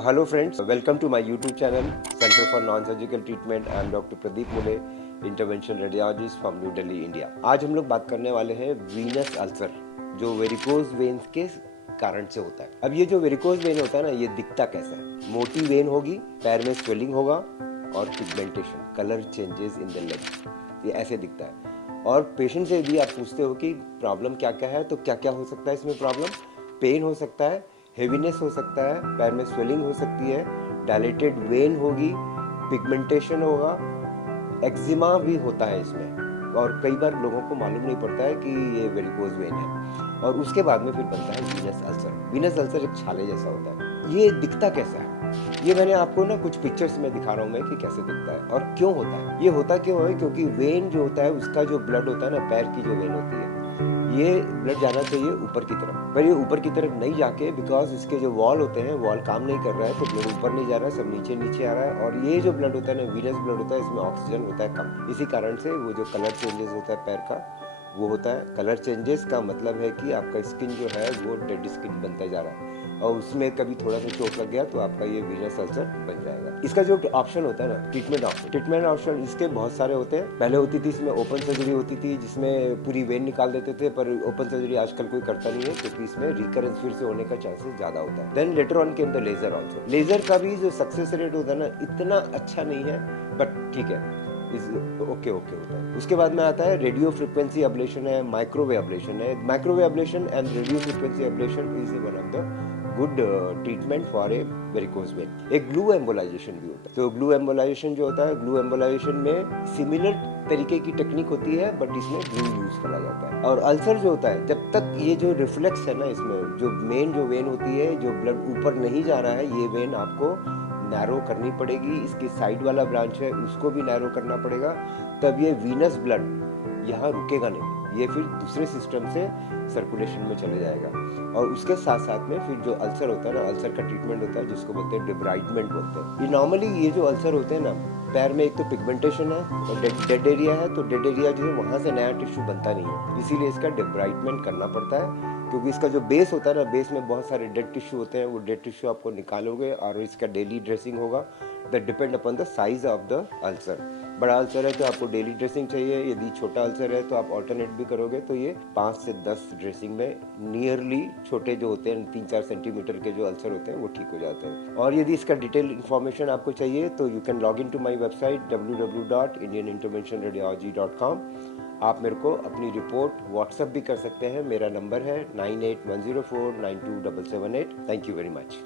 Hello friends, welcome to my YouTube channel, Center for Non-Surgical Treatment. I am Dr. Pradeep Muley, Intervention Radiologist from New Delhi, India. आज हम लोग बात करने वाले हैं Venus ulcer, जो वेरिकोज वेन्स के कारण से होता है। अब ये जो वेरिकोज वेन होता है ना, ये दिखता कैसा है? मोटी वेन होगी, पैर में स्वेलिंग होगा और pigmentation, colour changes in the leg, ये ऐसे दिखता है। और पेशेंट से भी आप पूछते हो कि प्रॉब्लम क्या क्या है, तो क्या क्या हो सकता है इसमें प्रॉब्लम? पेन हो सकता है, हेवीनेस हो सकता है, पैर में स्वेलिंग हो सकती है, डायलेटेड वेन होगी, पिगमेंटेशन होगा, एक्जिमा भी होता है इसमें, और कई बार लोगों को मालूम नहीं पड़ता है कि ये वेरिकोज वेन है। और उसके बाद में फिर बनता है वीनस अल्सर। वीनस अल्सर एक छाले जैसा होता है। ये दिखता कैसा है? ये मैंने आपको ना कुछ पिक्चर्स में दिखा रहा हूँ मैं कि कैसे दिखता है और क्यों होता है। ये होता क्यों है? क्योंकि वेन जो होता है, उसका जो ब्लड होता है ना, पैर की जो वेन होती है, ये ब्लड जाना चाहिए ऊपर की तरफ, पर ये ऊपर की तरफ नहीं जाके, बिकॉज इसके जो वॉल होते हैं, वॉल काम नहीं कर रहा है, तो ब्लड ऊपर नहीं जा रहा है, सब नीचे नीचे आ रहा है। और ये जो ब्लड होता है ना, वीनस ब्लड होता है, इसमें ऑक्सीजन होता है कम। इसी कारण से वो जो कलर चेंजेस होता है पैर का, वो होता है। कलर चेंजेस का मतलब है कि आपका स्किन जो है वो डेड स्किन बनता जा रहा है, और उसमें कभी थोड़ा सा चोट लग गया तो आपका ये वीनस अल्सर बन जाएगा। इसका जो ऑप्शन होता है ना, ट्रीटमेंट ऑप्शन इसके बहुत सारे होते हैं। पहले होती थी इसमें ओपन सर्जरी होती थी, जिसमें पूरी वेन निकाल देते थे, पर ओपन सर्जरी आजकल कोई करता नहीं है, क्योंकि इसमें रिकरेंस फिर से होने का चांसेस ज्यादा होता है। Then later on came the ledger also. Ledger का भी जो सक्सेस रेट होता है ना, इतना अच्छा नहीं है, बट ठीक है, ओके होता है। उसके बाद में आता है रेडियो फ्रिक्वेंसी अब्लेशन है, माइक्रोवेव अब्लेशन है। Microwave oblation and radio frequency ablation is one of the good treatment for a varicose vein. एक ग्लू एम्बोलाइजेशन भी होता है। तो ग्लू एम्बोलाइजेशन जो होता है, ग्लू एम्बोलाइजेशन में सिमिलर तरीके की टेक्निक होती है, बट इसमें ग्लू यूज करा जाता है। और अल्सर जो होता है, जब तक ये जो रिफ्लेक्स है ना, इसमें जो मेन जो वेन होती है, जो ब्लड ऊपर नहीं जा रहा है, ये वेन आपको नैरो करनी पड़ेगी। इसके साइड वाला ब्रांच है, उसको भी नैरो करना पड़ेगा, तब ये वीनस ब्लड यहाँ रुकेगा नहीं, ये फिर दूसरे सिस्टम से सर्कुलेशन में चले जाएगा। और उसके साथ साथ में फिर जो अल्सर होता है ना, अल्सर का ट्रीटमेंट होता है, जिसको बोलते हैं डिब्राइडमेंट बोलते हैं। ये नॉर्मली ये जो अल्सर होते हैं ना, पैर में एक तो पिगमेंटेशन है और डेड एरिया है, तो डेड एरिया जो है वहाँ से नया टिश्यू बनता नहीं है, इसीलिए इसका डिब्राइडमेंट करना पड़ता है। क्योंकि इसका जो बेस होता है ना, बेस में बहुत सारे डेड टिश्यू होते हैं, वो डेड टिश्यू आपको निकालोगे और इसका डेली ड्रेसिंग होगा। That depend upon the size of the ulcer. बड़ा अल्सर है तो आपको डेली ड्रेसिंग चाहिए, यदि छोटा अल्सर है तो आप ऑल्टरनेट भी करोगे, तो ये 5 से 10 ड्रेसिंग में नियरली, छोटे जो होते हैं 3-4 सेंटीमीटर के जो अल्सर होते हैं वो ठीक हो जाते हैं। और यदि इसका डिटेल इन्फॉर्मेशन आपको चाहिए तो you can log in to my website www.indianinterventionradiology.com। आप मेरे को अपनी रिपोर्ट व्हाट्सएप भी कर सकते हैं। मेरा नंबर है 9810492778। Thank you very much.